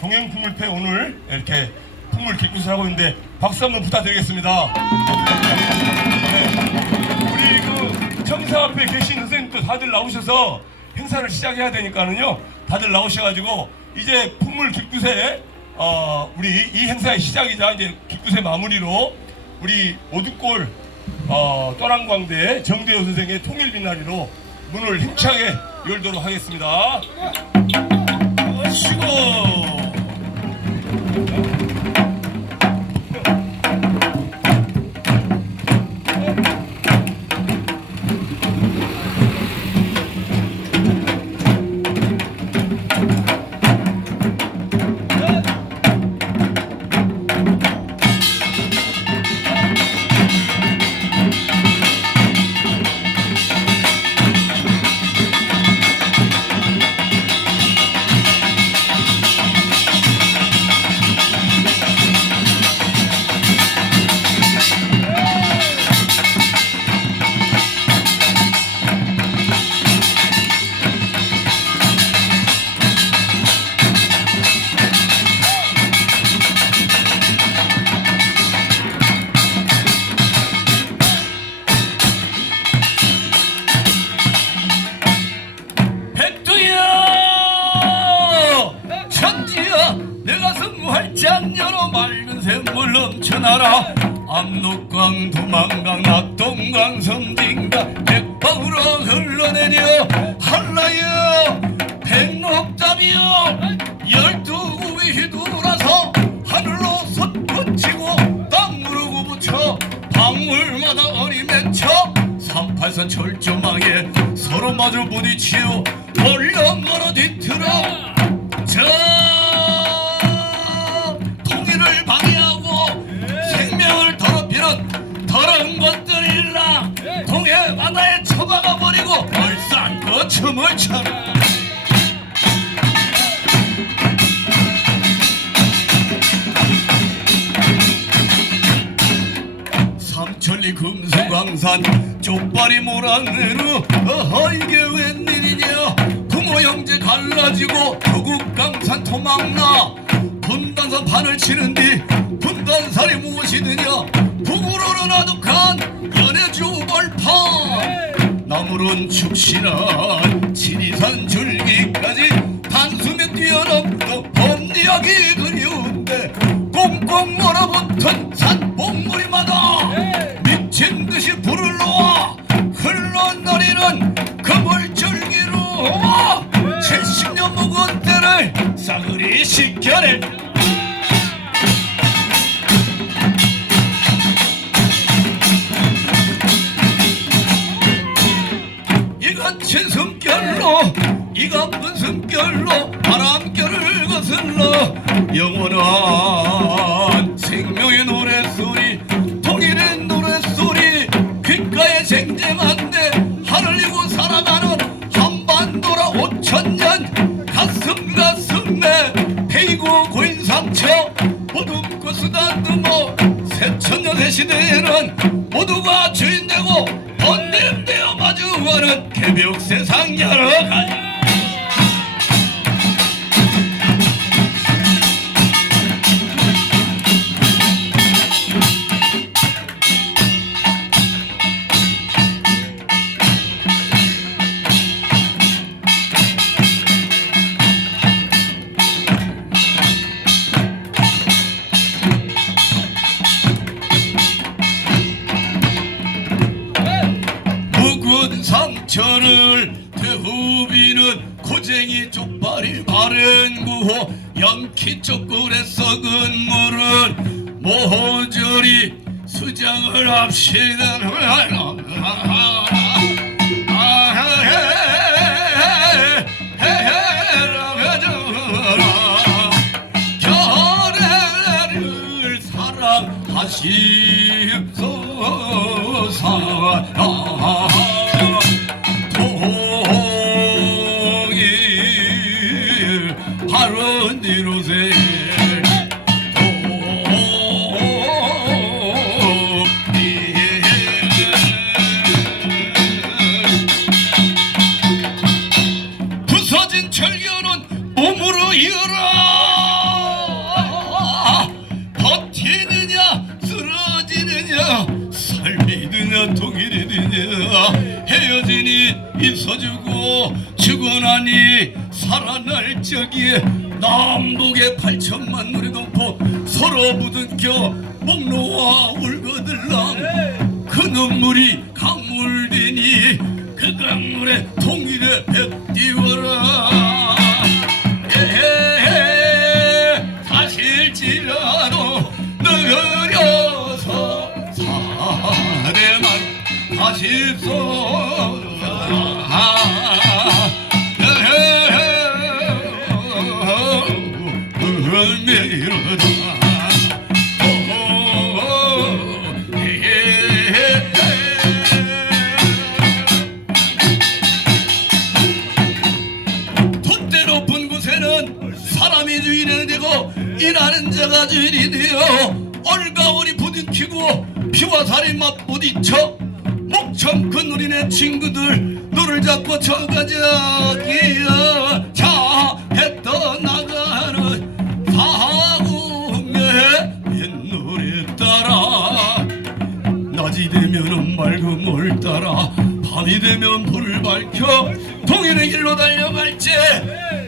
동행풍물패 오늘 이렇게 풍물 기굿을 하고 있는데 박수 한번 부탁드리겠습니다. 네. 우리 그 청사 앞에 계신 선생님도 다들 나오셔서 행사를 시작해야 되니까는요. 다들 나오셔가지고 이제 풍물 기굿에 우리 이 행사의 시작이자 이제 기굿의 마무리로 우리 오두골 떠랑광대 정대호 선생의 통일비나리로 문을 힘차게 열도록 하겠습니다. 쉬고. 장녀로 맑은 샘물 넘쳐나라. 압록강 도망강 낙동강 섬진강 백방으로 흘러내려 한라여 백록담이여 12구이 휘둘러서 하늘로 솟구치고 땅으로 구부쳐 방울마다 어리 맺혀 38선 철조망에 서로 마주 부딪히어 얼렁 걸어 뒤틀어 저 통일을 방해하고 생명을 더럽히는 더러운 것들이라 동해 바다에 처박아 버리고 얼싸안 거춤을 춰 삼천리 금수강산 쪽발이 몰아내루 어허 이게 웬일이냐 부모 형제 갈라지고 거국강산 토막나 분단산 판을 치는디 분단살이 무엇이드냐 북으로는 아득한 연해주 벌판 나무른 축신한 지리산 줄기까지 단숨에 뛰어넘고 범리하기 그리운데 꽁꽁 얼어붙은 산 봉우리마다 미친듯이 불을 놓아 흘러내리는 그 물줄기로 70년 묵은 때를 싸그리 식혀내 이같이 숨결로 이같은 숨결로 바람결을 거슬러 영원한 생명의 노랫소리 통일의 노랫소리 귓가에 쟁쟁한데 하늘이고 살아가는 한반도라 5천년 가슴에 페이고 고인 상처 모둠고 쓰다듬어 새천년 새시대에는 모두가 주인되고 번냄되어 마주하는 개벽 세상 여러 가지 상처를 대후비는 고쟁이 쪽발이 바른 구호 연키 쪽굴에 썩은 물은 모조리 수정을 합시다 결례를 사랑하시소서 통일 바른 이로세 부서진 철교는 몸으로 이어라 곁에 있어주고 죽어나니 살아날 적에 남북의 8천만 노래동포 서로 부둥켜 목 놓아 울거들랑 그 눈물이 강물되니 그 강물에 통일의 백 띄워라. 사실지라도 느려서 사대만 가십소. 돛대 높은 곳에는 사람이 주인이 되고 일하는 자가 주인이 되어 얼가오리 부딪히고 피와 살이 맞부딪혀 목청 그 누리네 친구들 너를 잡고 저가자기야. 자 해 떠나가는 사국의 옛노래 따라 낮이 되면은 맑은 물 따라 밤이 되면 불을 밝혀 동일의 길로 달려갈지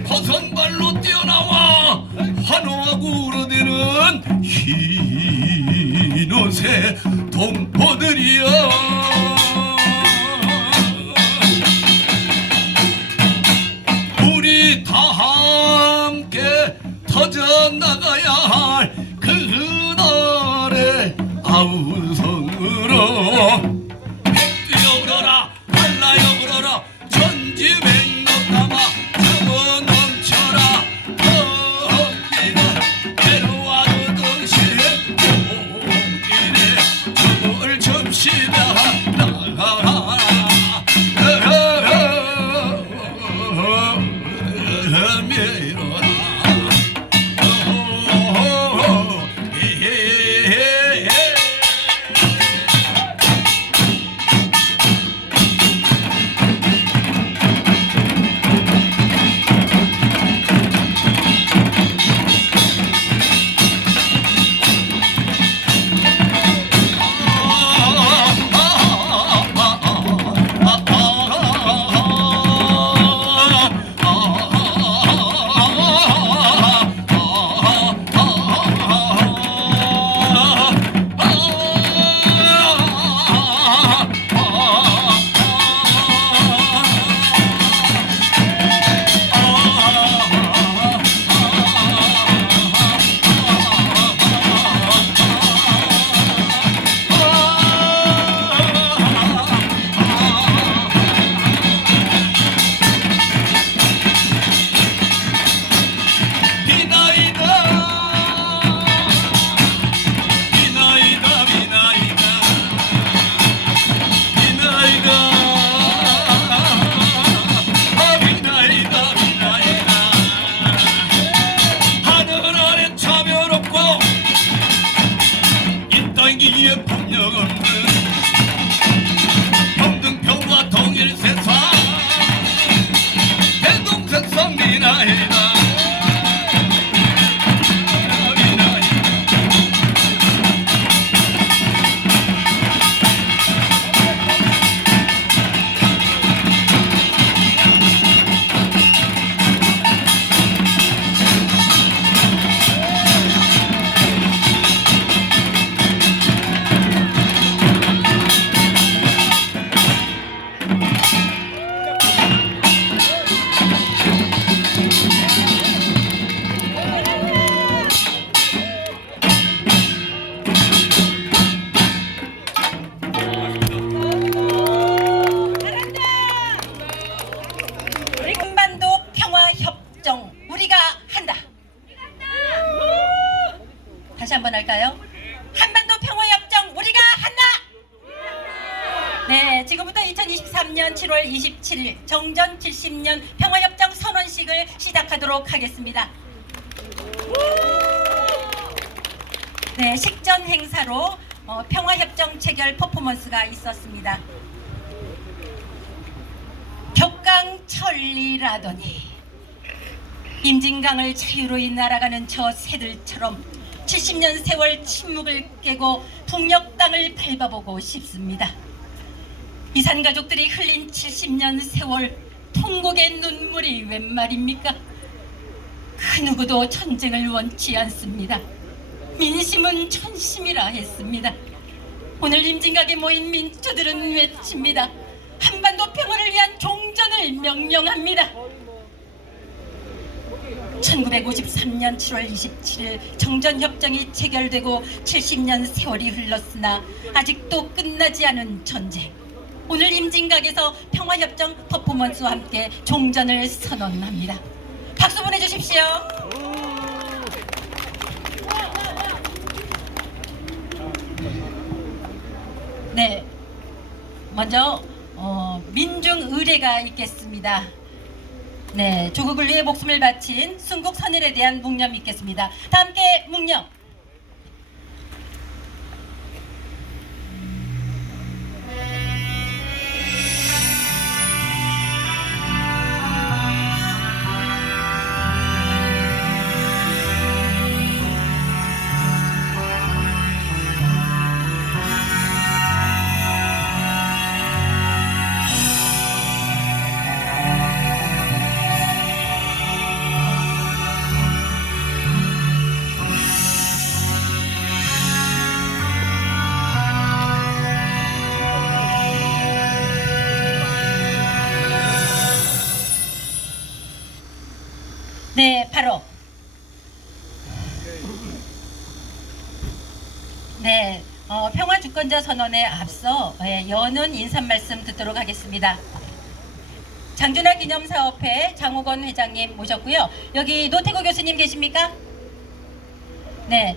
허선 발로 뛰어나와 환호하고 울어대는 흰옷의 동포들이여. 우리 다 함께 터져나가야 할 그날의 아우성으로 뛰어오르라 한라여 불어라 천지백력 담아 저거 넘쳐라. 거기는 괴로워도 동시에 오기네 죽을 줍시다. 나가라 미뤄라. 이에 폭력 없는 평등평화 통일 세상 대동세상 미나이다. 다시 한번 할까요? 한반도 평화협정 우리가 한다! 네, 지금부터 2023년 7월 27일 정전 70년 평화협정 선언식을 시작하도록 하겠습니다. 네, 식전 행사로 평화협정 체결 퍼포먼스가 있었습니다. 격강천리라더니 임진강을 자유로이 날아가는 저 새들처럼 70년 세월 침묵을 깨고 북녘 땅을 밟아보고 싶습니다. 이산 가족들이 흘린 70년 세월 통곡의 눈물이 웬 말입니까? 그 누구도 전쟁을 원치 않습니다. 민심은 천심이라 했습니다. 오늘 임진각에 모인 민초들은 외칩니다. 한반도 평화를 위한 종전을 명령합니다. 1953년 7월 27일 정전협정이 체결되고 70년 세월이 흘렀으나 아직도 끝나지 않은 전쟁. 오늘 임진각에서 평화협정 퍼포먼스와 함께 종전을 선언합니다. 박수 보내주십시오. 네, 먼저 민중 의례가 있겠습니다. 네, 조국을 위해 목숨을 바친 순국 선열에 대한 묵념이 있겠습니다. 다 함께 묵념. 네, 바로 네, 평화주권자 선언에 앞서 연은 인사말씀 듣도록 하겠습니다. 장준하 기념사업회 장호건 회장님 모셨고요. 여기 노태구 교수님 계십니까? 네,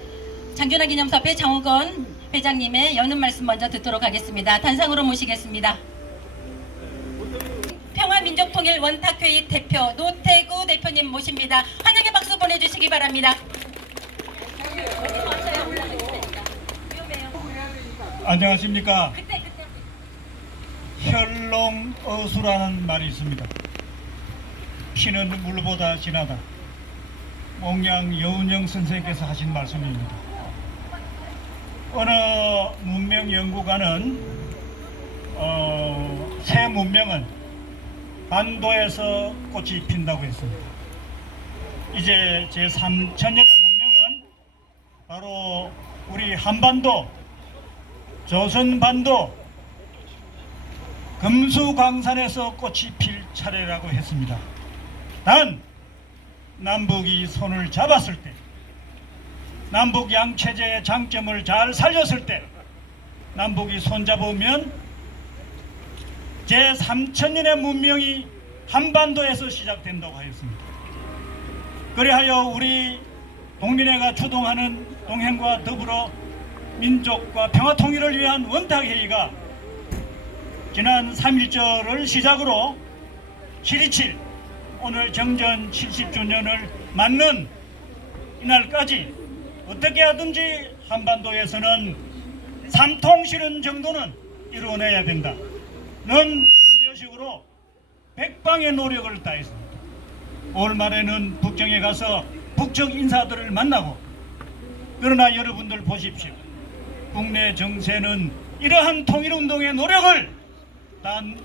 장준하 기념사업회 장호건 회장님의 연은 말씀 먼저 듣도록 하겠습니다. 단상으로 모시겠습니다. 평화민족통일 원탁회의 대표 노태구 대표님 모십니다. 환영의 박수 보내주시기 바랍니다. 안녕하십니까. 혈롱어수라는 말이 있습니다. 피는 물보다 진하다. 몽양 여운영 선생께서 하신 말씀입니다. 어느 문명연구가는 새 문명은 반도에서 꽃이 핀다고 했습니다. 이제 제3천년의 문명은 바로 우리 한반도, 조선반도, 금수강산에서 꽃이 필 차례라고 했습니다. 단 남북이 손을 잡았을 때, 남북 양체제의 장점을 잘 살렸을 때, 남북이 손잡으면 제3천년의 문명이 한반도에서 시작된다고 하였습니다. 그리하여 우리 동민회가 주동하는 동행과 더불어 민족과 평화통일을 위한 원탁회의가 지난 3.1절을 시작으로 7.27 오늘 정전 70주년을 맞는 이날까지 어떻게 하든지 한반도에서는 삼통실현 정도는 이루어내야 된다 는 문제의식으로 백방의 노력을 다했습니다. 올 말에는 북경에 가서 북측 인사들을 만나고, 그러나 여러분들 보십시오. 국내 정세는 이러한 통일운동의 노력을 단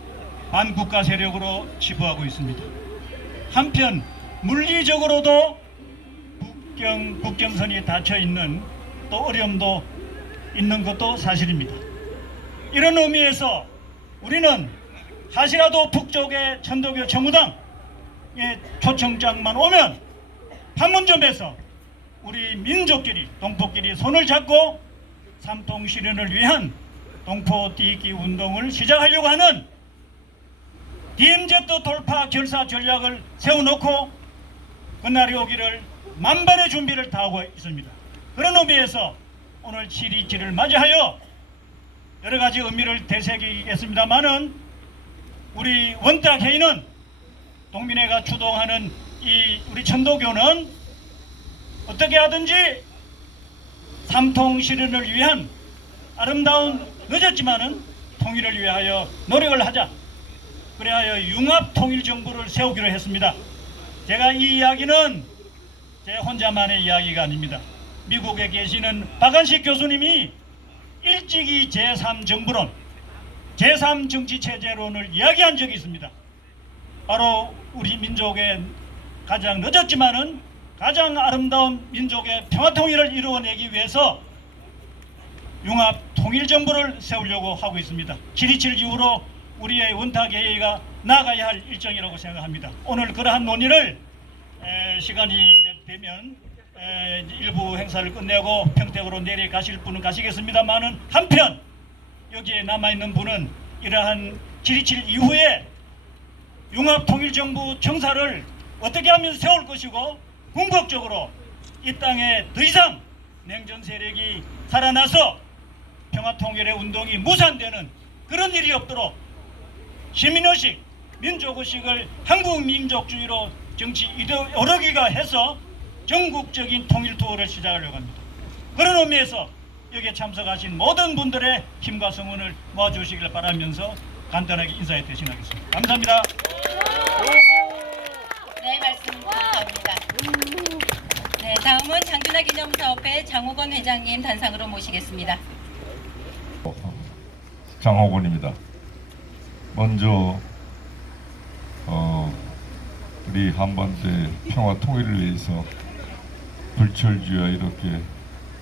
반국가 세력으로 치부하고 있습니다. 한편 물리적으로도 국경선이 닫혀있는 또 어려움도 있는 것도 사실입니다. 이런 의미에서 우리는 하시라도 북쪽의 천도교 정무당의 초청장만 오면 판문점에서 우리 민족끼리 동포끼리 손을 잡고 삼통실현을 위한 동포 띠기 운동을 시작하려고 하는 DMZ 돌파 결사 전략을 세워놓고 그날이 오기를 만반의 준비를 다하고 있습니다. 그런 의미에서 오늘 7.27을 맞이하여 여러 가지 의미를 되새기겠습니다만은 우리 원탁회의는 동민회가 주동하는 이 우리 천도교는 어떻게 하든지 삼통실현을 위한 아름다운 늦었지만은 통일을 위하여 노력을 하자. 그래하여 융합통일정부를 세우기로 했습니다. 제가 이 이야기는 제 혼자만의 이야기가 아닙니다. 미국에 계시는 박한식 교수님이 일찍이 제3정부론 제3정치체제론을 이야기한 적이 있습니다. 바로 우리 민족의 가장 늦었지만은 가장 아름다운 민족의 평화통일을 이루어내기 위해서 융합통일정부를 세우려고 하고 있습니다. 7.27 이후로 우리의 원탁회의가 나가야 할 일정이라고 생각합니다. 오늘 그러한 논의를 시간이 이제 되면 일부 행사를 끝내고 평택으로 내려가실 분은 가시겠습니다만은 한편 여기에 남아있는 분은 이러한 7.27 이후에 융합통일정부 청사를 어떻게 하면 세울 것이고 궁극적으로 이 땅에 더 이상 냉전 세력이 살아나서 평화통일의 운동이 무산되는 그런 일이 없도록 시민의식, 민족의식을 한국민족주의로 정치 이데올로기가 해서 전국적인 통일 투어를 시작하려고 합니다. 그런 의미에서 여기에 참석하신 모든 분들의 힘과 성원을 모아주시길 바라면서 간단하게 인사에 대신하겠습니다. 감사합니다. 네, 말씀 감사합니다. 네, 다음은 장준하 기념사업회 장호건 회장님 단상으로 모시겠습니다. 장호건입니다. 먼저 우리 한반도의 평화 통일을 위해서 불철주야 이렇게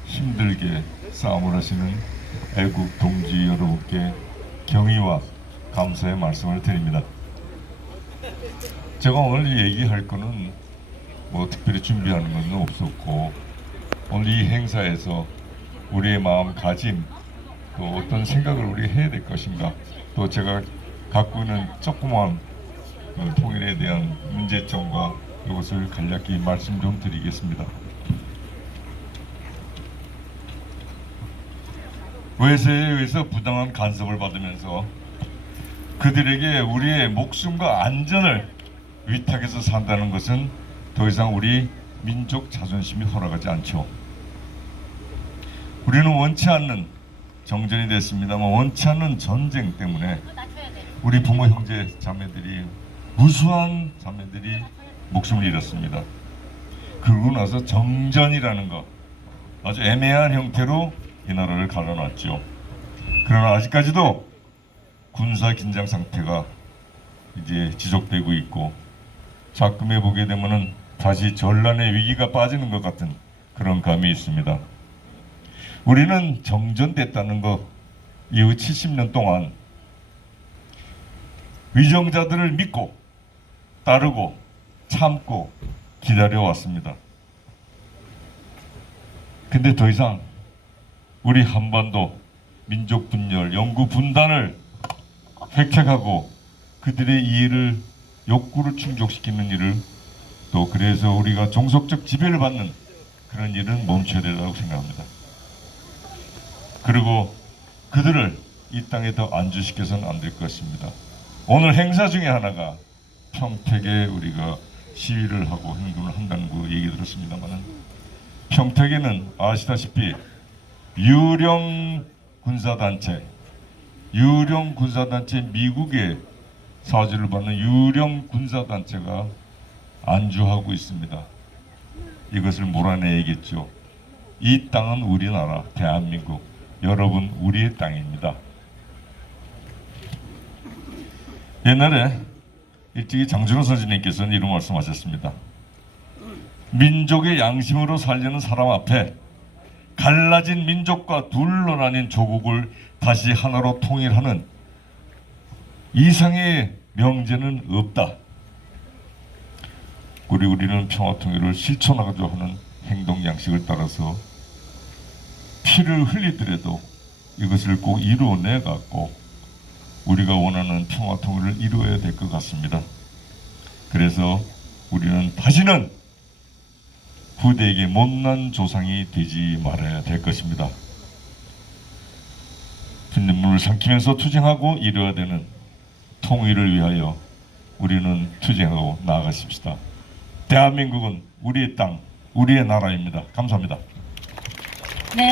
힘들게 싸움을 하시는 애국 동지 여러분께 경의와 감사의 말씀을 드립니다. 제가 오늘 얘기할 거는 뭐 특별히 준비하는 건 없었고, 오늘 이 행사에서 우리의 마음가짐, 또 어떤 생각을 우리 해야 될 것인가, 또 제가 갖고 있는 조그만 통일에 대한 문제점과 이것을 간략히 말씀 좀 드리겠습니다. 외세에 의해서 부당한 간섭을 받으면서 그들에게 우리의 목숨과 안전을 위탁해서 산다는 것은 더 이상 우리 민족 자존심이 허락하지 않죠. 우리는 원치 않는 정전이 됐습니다만 원치 않는 전쟁 때문에 우리 부모 형제 자매들이, 무수한 자매들이 목숨을 잃었습니다. 그러고 나서 정전이라는 것, 아주 애매한 형태로 이 나라를 갈라놨죠. 그러나 아직까지도 군사 긴장 상태가 이제 지속되고 있고, 가끔에 보게 되면은 다시 전란의 위기가 빠지는 것 같은 그런 감이 있습니다. 우리는 정전됐다는 것, 이후 70년 동안 위정자들을 믿고 따르고 참고 기다려왔습니다. 근데 더 이상 우리 한반도 민족 분열, 영구 분단을 획책하고 그들의 이해를, 욕구를 충족시키는 일을, 또 그래서 우리가 종속적 지배를 받는 그런 일은 멈춰야 된다고 생각합니다. 그리고 그들을 이 땅에 더 안주시켜서는 안 될 것입니다. 오늘 행사 중에 하나가 평택에 우리가 시위를 하고 행군을 한다는 거 얘기 들었습니다만은, 평택에는 아시다시피 유령 군사단체 미국의 사주를 받는 유령 군사단체가 안주하고 있습니다. 이것을 몰아내야겠죠. 이 땅은 우리나라 대한민국, 여러분 우리의 땅입니다. 옛날에 일찍이 장준호 선생님께서는 이런 말씀하셨습니다. 민족의 양심으로 살려는 사람 앞에 갈라진 민족과 둘로 나뉜 조국을 다시 하나로 통일하는 이상의 명제는 없다. 우리는 평화통일을 실천하고자 하는 행동 양식을 따라서 피를 흘리더라도 이것을 꼭 이루어내 갖고 우리가 원하는 평화통일을 이루어야 될 것 같습니다. 그래서 우리는 다시는 후대에게 못난 조상이 되지 말아야 될 것입니다. 핏눈물을 삼키면서 투쟁하고 이루어야 되는 통일을 위하여 우리는 투쟁하고 나아가십시다. 대한민국은 우리의 땅, 우리의 나라입니다. 감사합니다. 네,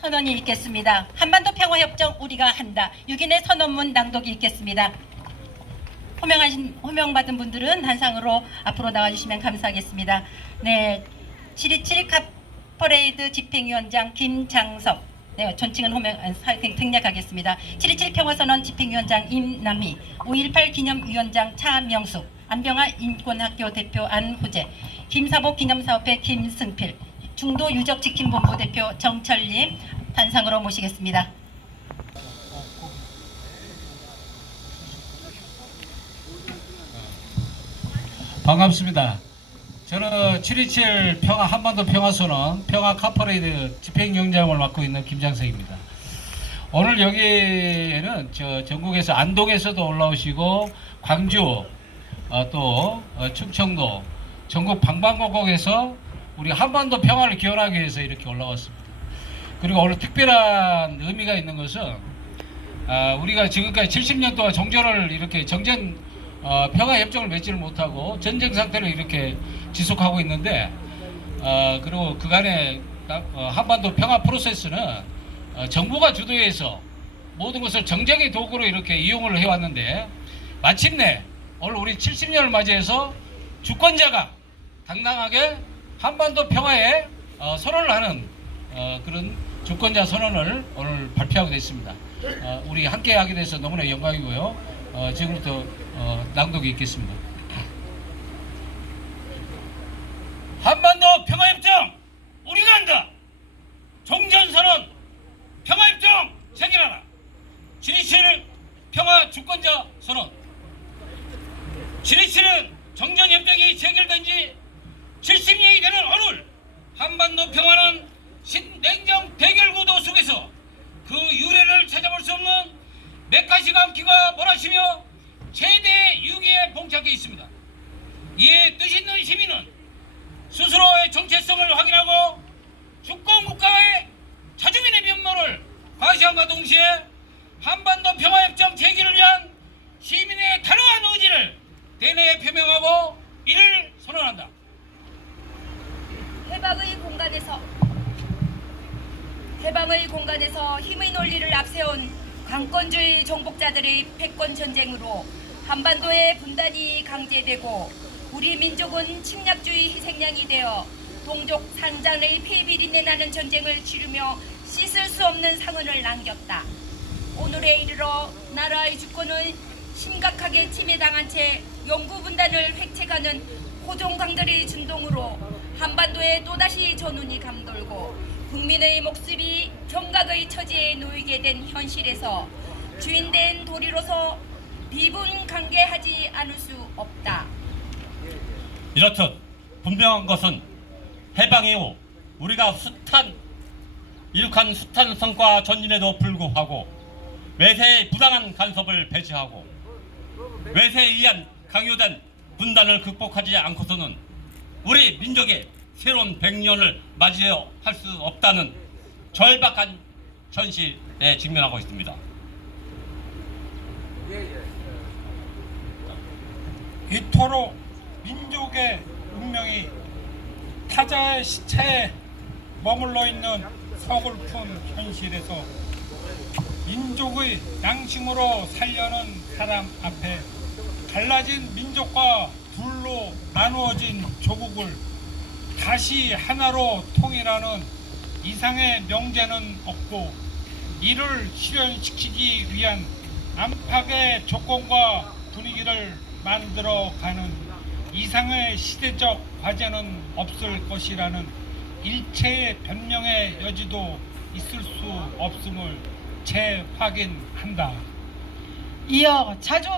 선언이 있겠습니다. 한반도 평화협정 우리가 한다. 6인의 선언문 낭독이 있겠습니다. 호명받은 분들은 단상으로 앞으로 나와주시면 감사하겠습니다. 네, 7.27 카퍼레이드 집행위원장 김장섭, 네, 존칭은 생략하겠습니다. 7.27 평화선언 집행위원장 임남희, 5.18 기념위원장 차명숙, 안병아 인권학교 대표 안후재, 김사복 기념사업회 김승필, 중도 유적지킴본부 대표 정철림 단상으로 모시겠습니다. 반갑습니다. 저는 7.27 평화 한반도 평화선언 평화 카퍼레이드 집행위원장을 맡고 있는 김장석입니다. 오늘 여기에는 전국에서 안동에서도 올라오시고 광주 또 충청도 전국 방방곡곡에서 우리 한반도 평화를 기원하기 위해서 이렇게 올라왔습니다. 그리고 오늘 특별한 의미가 있는 것은 우리가 지금까지 70년 동안 종전을 이렇게 평화협정을 맺지를 못하고 전쟁 상태를 이렇게 지속하고 있는데 그리고 그간의 한반도 평화 프로세스는 정부가 주도해서 모든 것을 정쟁의 도구로 이렇게 이용을 해왔는데 마침내 오늘 우리 70년을 맞이해서 주권자가 당당하게 한반도 평화에 선언을 하는 그런 주권자 선언을 오늘 발표하게 됐습니다. 우리 함께 하게 돼서 너무나 영광이고요. 지금부터 낭독이 있겠습니다. 한반도 평화협정 우리가 한다. 종전선언 평화협정 체결하라. 7.27 평화 주권자 선언. 7.27은 정전협정이 체결된 지 70년이 되는 오늘 한반도 평화는 신냉정 대결 구도 속에서 그 유래를 찾아볼 수 없는 메카시가 함기가 몰아치며 최대의 위기에 봉착해 있습니다. 이에 뜻 있는 시민은 스스로의 정체성을 확인하고 주권국가의 자주민의 면모를 과시함과 동시에 한반도 평화협정 체결을 위한 시민의 단호한 의지를 대내에 표명하고 이를 선언한다. 해방의 공간에서 힘의 논리를 앞세운 강권주의 정복자들의 패권 전쟁으로 한반도의 분단이 강제되고 우리 민족은 침략주의 희생양이 되어 동족 산잔의 폐비린내 나는 전쟁을 치르며 씻을 수 없는 상흔을 남겼다. 오늘에 이르러 나라의 주권을 심각하게 침해당한 채 영구 분단을 획책하는 호종강들의 진동으로 한반도에 또다시 전운이 감돌고 국민의 목숨이 경각의 처지에 놓이게 된 현실에서 주인된 도리로서 비분강개하지 않을 수 없다. 이렇듯 분명한 것은 해방 이후 우리가 이룩한 숱한 성과 전진에도 불구하고 외세의 부당한 간섭을 배제하고 외세에 의한 강요된 분단을 극복하지 않고서는 우리 민족의 새로운 100년을 맞이할 수 없다는 절박한 현실에 직면하고 있습니다. 이토록 민족의 운명이 타자의 시차에 머물러 있는 서글픈 현실에서 민족의 양심으로 살려는 사람 앞에 갈라진 민족과 둘로 나누어진 조국을 다시 하나로 통일하는 이상의 명제는 없고 이를 실현시키기 위한 안팎의 조건과 분위기를 만들어가는 이상의 시대적 과제는 없을 것이라는 일체의 변명의 여지도 있을 수 없음을 재확인한다. 이어 자주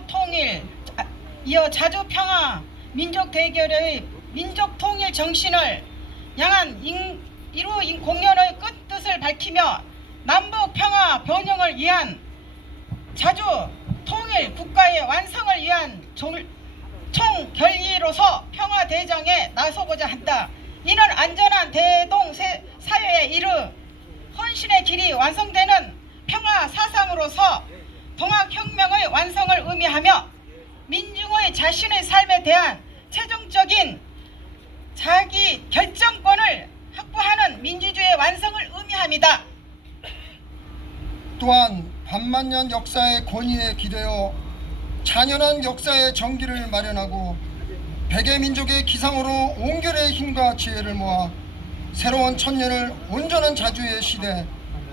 평화, 민족 대결의 민족 통일 정신을 향한 이루 공연의 끝뜻을 밝히며 남북 평화 번영을 위한 자주 통일 국가의 완성을 위한 총결의로서 평화 대정에 나서고자 한다. 이는 안전한 대동 사회에 이르 헌신의 길이 완성되는 평화 사상으로서 동학혁명의 완성을 의미하며 민중의 자신의 삶에 대한 최종적인 자기 결정권을 확보하는 민주주의의 완성을 의미합니다. 또한 반만년 역사의 권위에 기대어 잔연한 역사의 정기를 마련하고 백의 민족의 기상으로 온결의 힘과 지혜를 모아 새로운 천년을 온전한 자주의 시대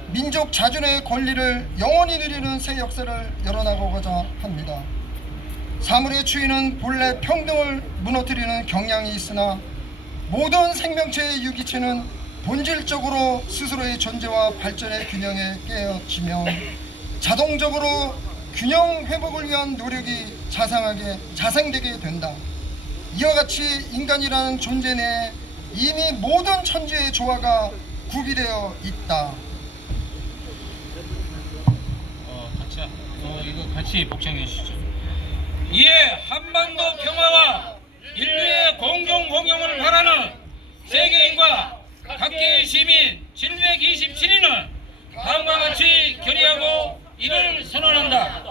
민족 자존의 권리를 영원히 누리는 새 역사를 열어나가고자 합니다. 사물의 추이는 본래 평등을 무너뜨리는 경향이 있으나 모든 생명체의 유기체는 본질적으로 스스로의 존재와 발전의 균형에 깨어지며 자동적으로 균형 회복을 위한 노력이 자생되게 된다. 이와 같이 인간이라는 존재 내에 이미 모든 천지의 조화가 구비되어 있다. 이거 같이 복장해 주시죠. 이에 한반도 평화와 인류의 공동 공영을 바라는 세계인과 각계의 시민 727인은 다음과 같이 결의하고 이를 선언한다.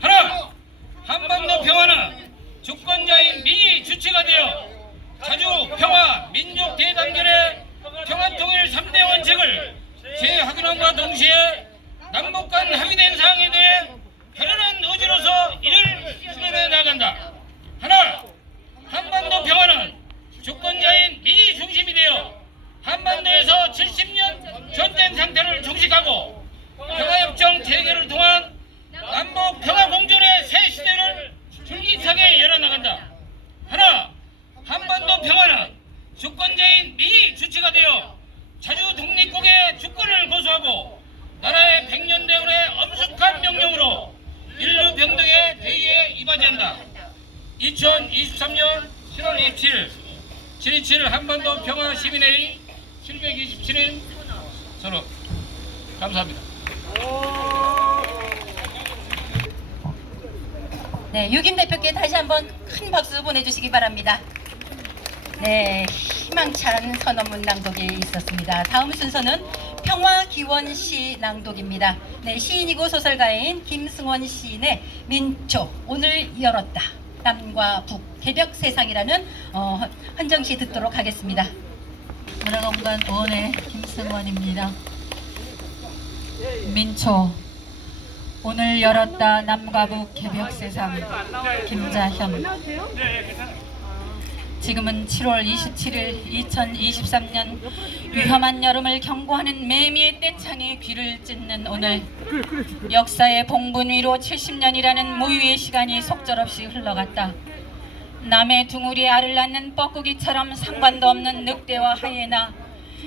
하나, 한반도 평화는 주권자인 민이 주체가 되어 자주 평화, 민족 대단결의 평화통일 3대 원칙을 재확인함과 동시에 남북 간 합의된 사항에 대해 결연한 의지로서 이를 실현해 나간다. 하나, 한반도 평화는 주권자인 민이 중심이 되어 한반도에서 70년 전쟁 상태를 종식하고 평화협정 체결을 통한 남북 평화 공존의 새 시대를 줄기차게 열어나간다. 하나, 한반도 평화는 주권자인 민이 주체가 되어 자주 독립국의 주권을 고수하고 나라의 100년 대운의 엄숙한 명령으로 인류 평등의 대의에 이바지한다. 2023년 7월 27일 727 한반도 평화 시민회의 727인 서로 감사합니다. 네, 6인 대표께 다시 한번 큰 박수 보내주시기 바랍니다. 네, 희망찬 선언문 낭독이 있었습니다. 다음 순서는 평화기원시 낭독입니다. 네, 시인이고 소설가인 김승원 시인의 민초, 오늘 열었다. 남과 북, 개벽세상이라는 헌정시 듣도록 하겠습니다. 문화공간 의원의 김승원입니다. 민초, 오늘 열었다. 남과 북, 개벽세상. 김자현. 지금은 7월 27일 2023년 위험한 여름을 경고하는 매미의 떼창에 귀를 찢는 오늘, 역사의 봉분 위로 70년이라는 무유의 시간이 속절없이 흘러갔다. 남의 둥우리에 알을 낳는 뻐꾸기처럼 상관도 없는 늑대와 하이에나,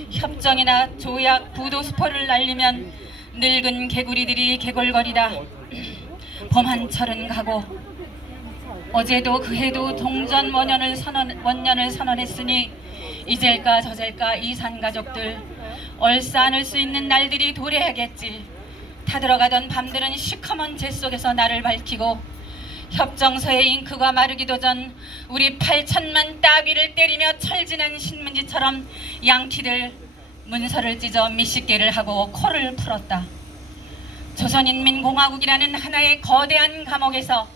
협정이나 조약, 부도수포를 날리면 늙은 개구리들이 개골거리다. 봄 한철은 가고 어제도 그해도 동전 원년을 선언했으니 이젤까 저젤까 이 산가족들 얼싸 안을 수 있는 날들이 도래하겠지. 타들어가던 밤들은 시커먼 재 속에서 나를 밝히고 협정서의 잉크가 마르기도 전 우리 8천만 따귀를 때리며 철진한 신문지처럼 양키들 문서를 찢어 미식개를 하고 코를 풀었다. 조선인민공화국이라는 하나의 거대한 감옥에서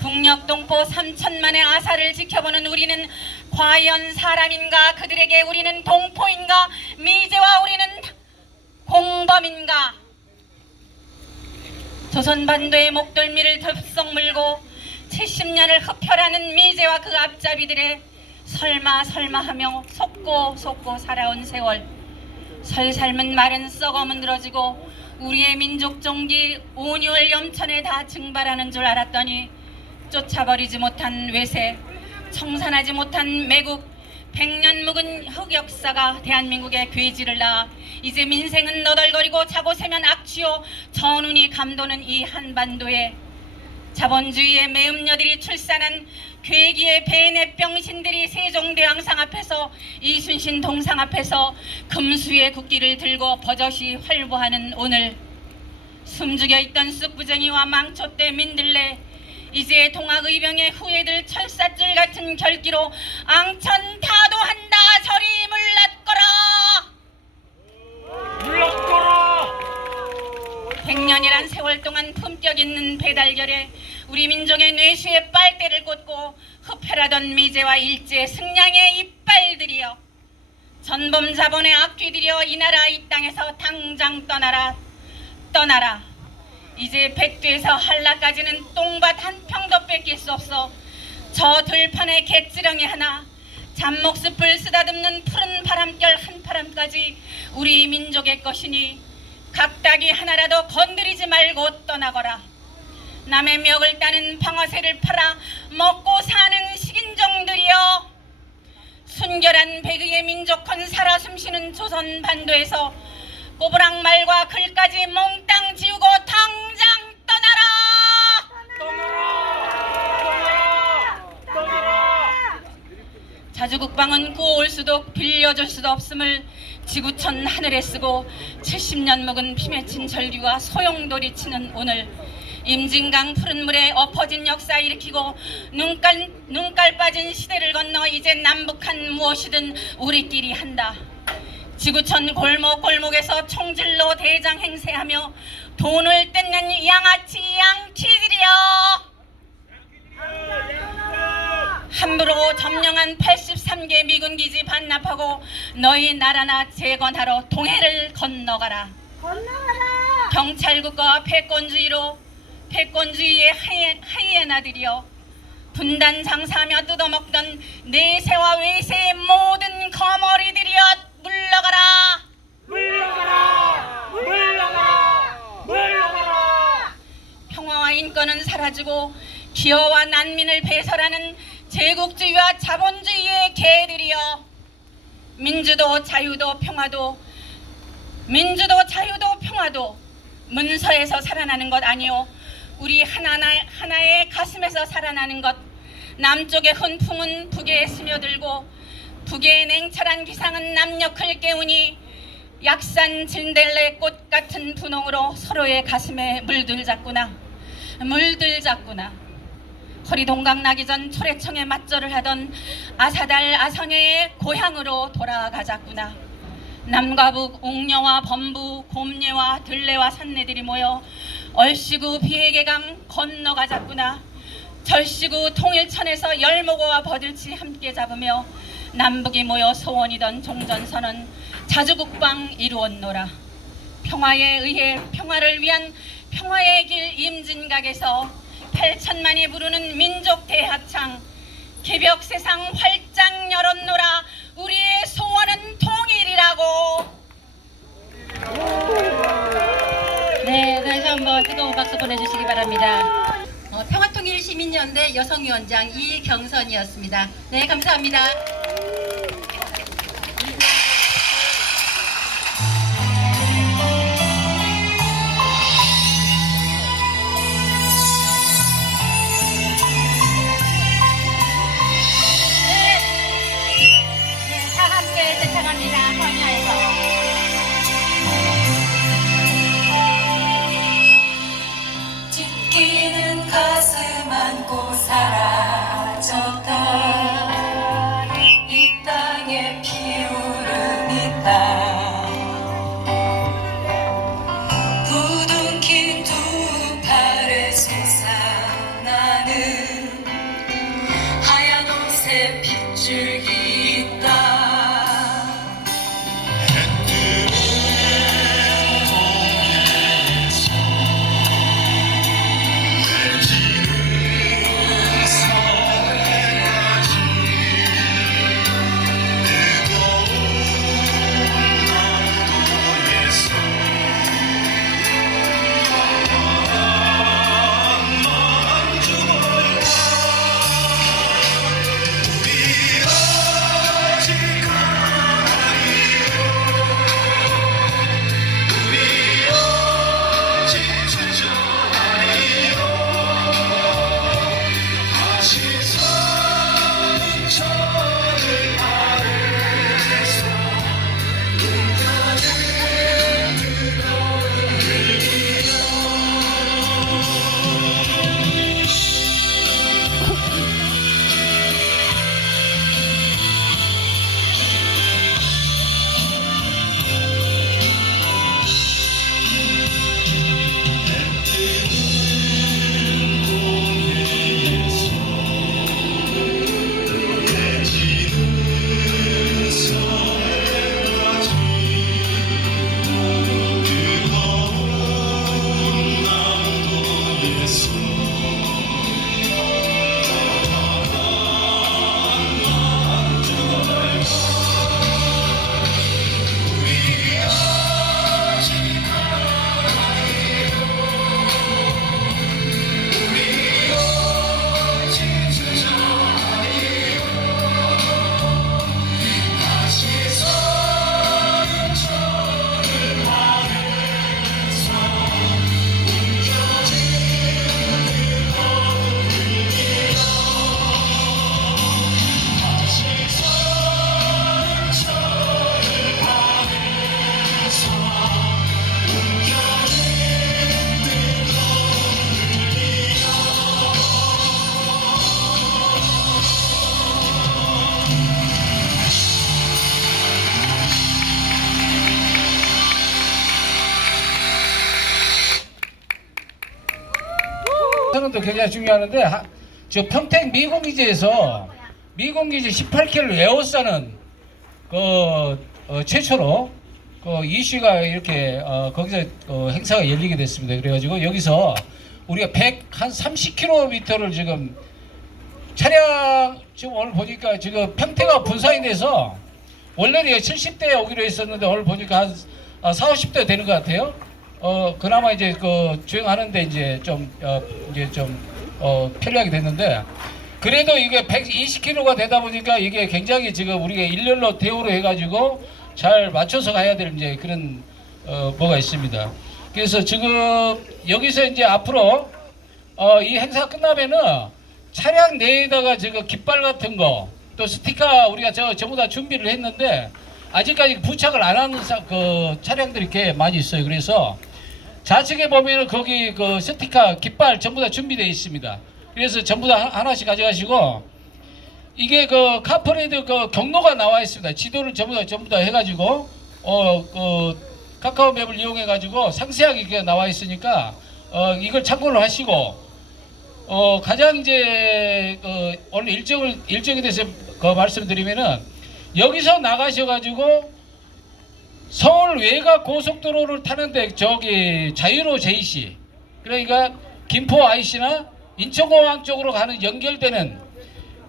북녘 동포 3천만의 아사를 지켜보는 우리는 과연 사람인가? 그들에게 우리는 동포인가? 미제와 우리는 공범인가? 조선반도의 목덜미를 덥석 물고 70년을 흡혈하는 미제와 그 앞잡이들의 설마 하며 속고 살아온 세월, 설삶은 말은 썩어 문드러지고 우리의 민족 종기 온유월 염천에 다 증발하는 줄 알았더니 쫓아버리지 못한 외세, 청산하지 못한 매국, 100년 묵은 흑역사가 대한민국의 괴지를 낳아 이제 민생은 너덜거리고 자고 세면 악취요 전운이 감도는 이 한반도에 자본주의의 매음녀들이 출산한 괴기의 배내병신들이 세종대왕상 앞에서 이순신 동상 앞에서 금수의 국기를 들고 버젓이 활보하는 오늘, 숨죽여 있던 쑥부쟁이와 망초대 민들레 이제 동학의병의 후예들 철사줄 같은 결기로 앙천타도한다. 저리 물러거라. 100년이란 세월 동안 품격 있는 배달결에 우리 민족의 뇌수에 빨대를 꽂고 흡혈하던 미제와 일제 승량의 이빨들이여, 전범자본의 악귀들이여, 이 나라 이 땅에서 당장 떠나라. 이제 백두에서 한라까지는 똥밭 한 평도 뺏길 수 없어. 저 들판의 갯지렁이 하나, 잡목숲을 쓰다듬는 푸른 바람결 한 파람까지 우리 민족의 것이니 각닭이 하나라도 건드리지 말고 떠나거라. 남의 멱을 따는 방아쇠를 팔아 먹고 사는 식인종들이여, 순결한 백의의 민족헌 살아 숨쉬는 조선 반도에서 꼬부랑 말과 글까지 몽땅 지우고 당장 떠나라! 자주국방은 구워올 수도 빌려줄 수도 없음을 지구촌 하늘에 쓰고 70년 묵은 피 맺힌 절규와 소용돌이 치는 오늘, 임진강 푸른 물에 엎어진 역사 일으키고 눈깔 빠진 시대를 건너 이제 남북한 무엇이든 우리끼리 한다. 지구촌 골목골목에서 총질로 대장 행세하며 돈을 뜯는 양아치 양키들이여, 함부로 점령한 83개 미군 기지 반납하고 너희 나라나 재건하러 동해를 건너가라. 경찰국과 패권주의의 하이에나들이여, 분단 장사하며 뜯어먹던 내세와 외세의 모든 거머리들이여, 물러가라! 물러가라! 물러가라! 물러가라! 평화와 인권은 사라지고 기여와 난민을 배설하는 제국주의와 자본주의의 개들이여, 민주도 자유도 평화도 문서에서 살아나는 것 아니오, 우리 하나의 가슴에서 살아나는 것. 남쪽의 훈풍은 북에 스며들고 북의 냉철한 기상은 남녘을 깨우니 약산 진달래 꽃 같은 분홍으로 서로의 가슴에 물들잡구나. 허리 동강 나기 전 초래청에 맞절을 하던 아사달 아성의 고향으로 돌아가자꾸나. 남과 북 옥녀와 범부 곰녀와 들레와 산내들이 모여 얼씨구 비해계강 건너가자꾸나. 절씨구 통일천에서 열목어와 버들치 함께 잡으며 남북이 모여 소원이던 종전선언 자주국방 이루었노라. 평화에 의해 평화를 위한 평화의 길 임진각에서 8천만이 부르는 민족 대합창 개벽 세상 활짝 열었노라. 우리의 소원은 통일이라고. 네, 다시 한번 뜨거운 박수 보내주시기 바랍니다. 평화통일시민연대 여성위원장 이경선이었습니다. 네, 감사합니다. 다 함께 제창합니다. 광야에서. 찢기는 가슴 안고 사라졌다. 선언도 굉장히 중요하는데 저 평택 미군기지에서 미군기지 18km 에어싸는 최초로 이슈가 이렇게 거기서 행사가 열리게 됐습니다. 그래가지고 여기서 우리가 한 30km를 지금 차량 지금 오늘 보니까 지금 평택하고 분산이 돼서 원래는 70대에 오기로 했었는데 오늘 보니까 한 40~50대 되는 것 같아요. 그나마 이제 주행하는데 이제 좀 편리하게 됐는데 그래도 이게 120km가 되다 보니까 이게 굉장히 지금 우리가 일렬로 대우로 해가지고 잘 맞춰서 가야 될 이제 그런 뭐가 있습니다. 그래서 지금 여기서 이제 앞으로 이 행사 끝나면은 차량 내에다가 지금 깃발 같은 거 또 스티커 우리가 전부 다 준비를 했는데 아직까지 부착을 안 하는 차량들이 꽤 많이 있어요. 그래서 좌측에 보면은 거기 스티커 깃발 전부 다 준비되어 있습니다. 그래서 전부 다 하나씩 가져가시고 이게 카퍼레이드 경로가 나와 있습니다. 지도를 전부 다 해가지고 카카오 맵을 이용해 가지고 상세하게 이렇게 나와 있으니까 이걸 참고를 하시고 가장 이제 오늘 일정에 대해서 말씀드리면은 여기서 나가셔가지고 서울 외곽 고속도로를 타는데 저기 자유로 JC 그러니까 김포 IC나 인천공항 쪽으로 가는 연결되는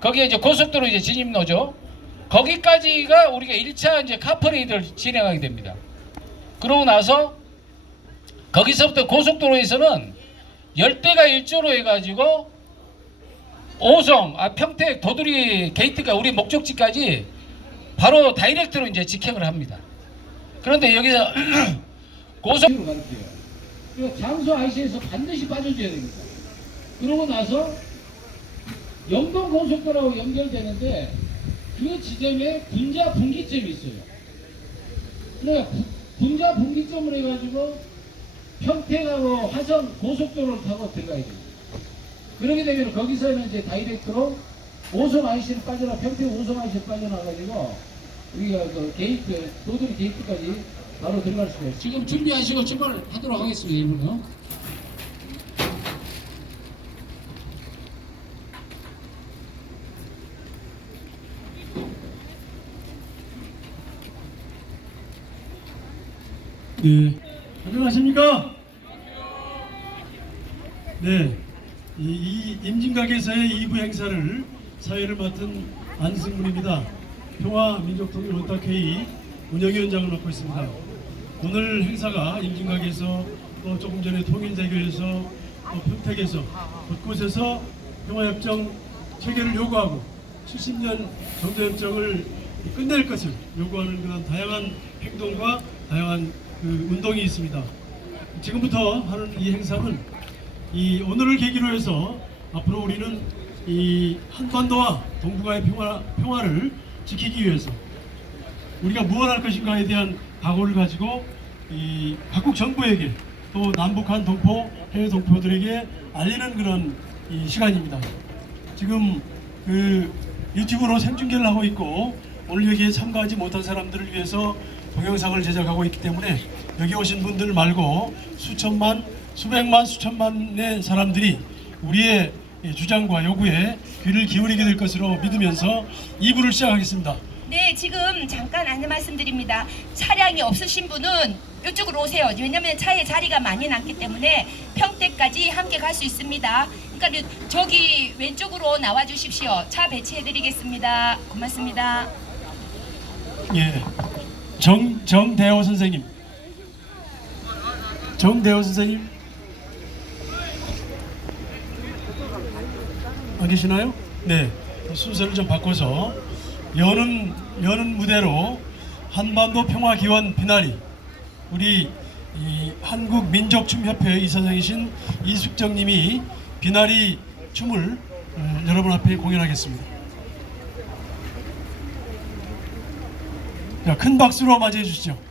거기에 이제 고속도로 이제 진입로죠. 거기까지가 우리가 1차 이제 카퍼레이드를 진행하게 됩니다. 그러고 나서 거기서부터 고속도로에서는 열대가 일조로 해가지고 오송, 평택, 도두리 게이트가 우리 목적지까지 바로 다이렉트로 이제 직행을 합니다. 그런데 여기서 고속도로 갈게요. 장소 IC에서 반드시 빠져줘야 됩니다. 그러고 나서 영동 고속도로하고 연결되는데 그 지점에 분자 분기점이 있어요. 그러니까 분자 분기점을 해가지고 평택하고 화성 고속도로를 타고 들어가야 돼요. 그렇게 되면 거기서는 이제 다이렉트로 오송 IC를 빠져나 평택 오송 IC를 빠져나가지고 우리가 게이트 도두리 게이트까지 바로 들어갈 수가 있어요. 지금 준비하시고 출발하도록 하겠습니다. 1분요. 네, 안녕하십니까? 네, 이 임진각에서의 2부 행사를 사회를 맡은 안승문입니다. 평화민족통일원탁회의 운영위원장을 맡고 있습니다. 오늘 행사가 임진각에서 또 조금 전에 통일대교에서 또 평택에서 곳곳에서 평화협정 체결을 요구하고 70년 정도협정을 끝낼 것을 요구하는 그런 다양한 행동과 다양한 운동이 있습니다. 지금부터 하는 이 행사는 오늘을 계기로 해서 앞으로 우리는 이 한반도와 동북아의 평화를 지키기 위해서 우리가 무엇 할 것인가에 대한 각오를 가지고 이 각국 정부에게 또 남북한 동포, 해외 동포들에게 알리는 그런 이 시간입니다. 지금 유튜브로 생중계를 하고 있고 오늘 여기에 참가하지 못한 사람들을 위해서 동영상을 제작하고 있기 때문에 여기 오신 분들 말고 수천만, 수백만, 수천만의 사람들이 우리의 주장과 요구에 귀를 기울이게 될 것으로 믿으면서 2부를 시작하겠습니다. 네, 지금 잠깐 안내 말씀드립니다. 차량이 없으신 분은 이쪽으로 오세요. 왜냐면 차에 자리가 많이 남기 때문에 평택까지 함께 갈 수 있습니다. 그러니까 저기 왼쪽으로 나와 주십시오. 차 배치해 드리겠습니다. 고맙습니다. 예, 정대호 선생님. 정대호 선생님 안 계시나요? 네, 순서를 좀 바꿔서 여는 무대로 한반도 평화기원 비나리 우리 한국민족춤협회 이사장이신 이숙정님이 비나리 춤을 여러분 앞에 공연하겠습니다. 자, 큰 박수로 맞이해 주시죠.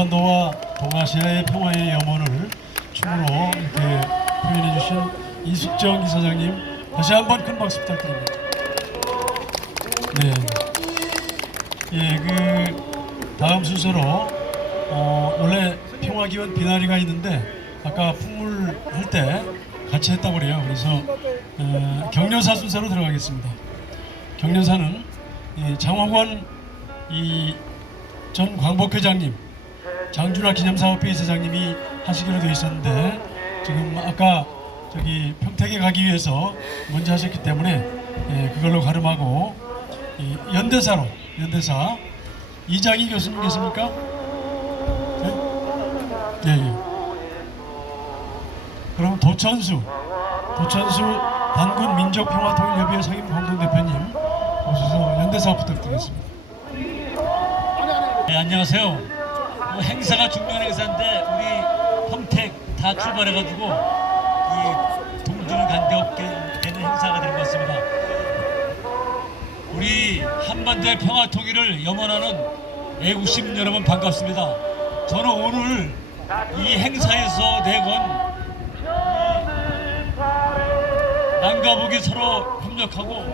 한반도와 동아시아의 평화의 염원을 춤으로 이렇게 표현해 주신 이숙정 이사장님 다시 한번 큰 박수 부탁드립니다. 네. 예, 그 다음 순서로 원래 평화기원 비나리가 있는데 아까 풍물 할 때 같이 했다고 그래요. 그래서 격려사 순서로 들어가겠습니다. 격려사는 장호건 전 광복회장님, 장준하 기념사업회 이사장님이 하시기로 되어 있었는데 지금 아까 저기 평택에 가기 위해서 먼저 하셨기 때문에 그걸로 가름하고 연대사 이장희 교수님 계십니까? 네? 예. 그럼 도천수 단군 민족평화통일협의회 상임 공동대표님 오셔서 연대사 부탁드리겠습니다. 네, 안녕하세요. 행사가 중요한 행사인데 우리 평택 다 출발해가지고 이 동지를 간대없게 되는 행사가 될 것 같습니다. 우리 한반도의 평화 통일을 염원하는 애국시민 여러분 반갑습니다. 저는 오늘 이 행사에서 내건 남과 북이 서로 협력하고